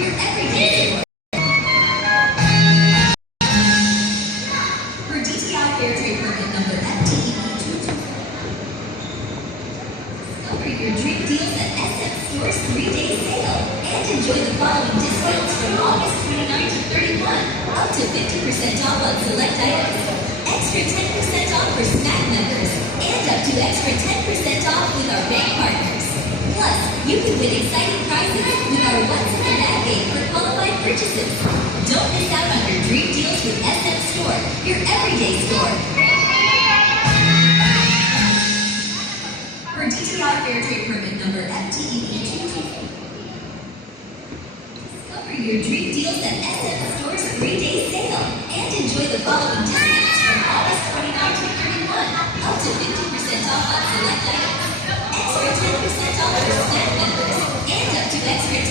your everyday for DTI Fair Trade Permit number FTE 224. Discover your dream deals at SM Store's 3-day sale and enjoy the following discounts from August 29 to 31. Up to 50% off on select items, extra 10% off for snack members, and up to extra 10% off with our bank partners. Plus, you can win exciting prizes with our What's in the Bag game for qualified purchases. Don't miss out on your dream deals with SM Store, your everyday store. For DTI Fair Trade Permit number FTE 224. Discover your dream deals at SM Store's 3-day sale and enjoy the following discounts from August 29 to 31. Up to 50% off on select items, extra 10% off for snack members, and up to extra